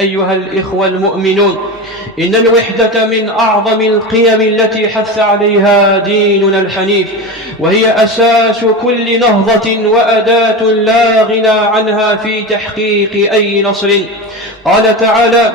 أيها الإخوة المؤمنون، إن الوحدة من أعظم القيم التي حث عليها ديننا الحنيف، وهي أساس كل نهضة وأداة لا غنى عنها في تحقيق أي نصر. قال تعالى: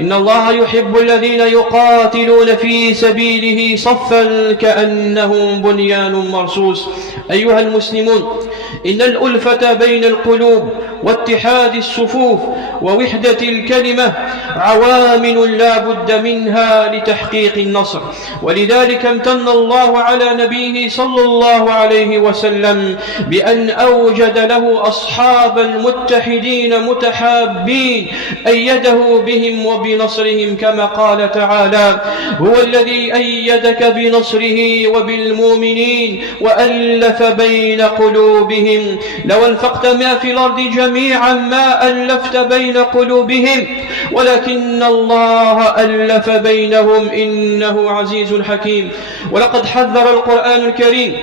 إن الله يحب الذين يقاتلون في سبيله صفا كأنهم بنيان مرصوص. أيها المسلمون، إن الألفة بين القلوب واتحاد الصفوف ووحدة الكلمة عوامل لا بد منها لتحقيق النصر، ولذلك امتن الله على نبيه صلى الله عليه وسلم بأن أوجد له أصحابا متحدين متحابين أيده بهم وبنصرهم، كما قال تعالى: هو الذي أيدك بنصره وبالمؤمنين وألف بين قلوبهم، لو أنفقت ما في الأرض جميعا ما ألفت بين قلوبهم ولكن الله ألف بينهم إنه عزيز حكيم. ولقد حذر القرآن الكريم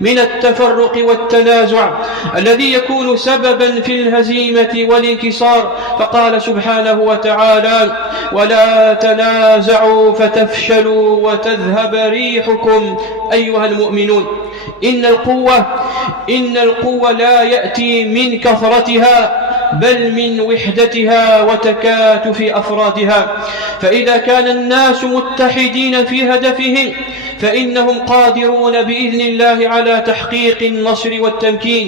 من التفرق والتنازع الذي يكون سببا في الهزيمة والانكسار، فقال سبحانه وتعالى: ولا تنازعوا فتفشلوا وتذهب ريحكم. أيها المؤمنون، إن القوة لا يأتي من كثرتها بل من وحدتها وتكاتف أفرادها، فإذا كان الناس متحدين في هدفهم فإنهم قادرون بإذن الله على تحقيق النصر والتمكين.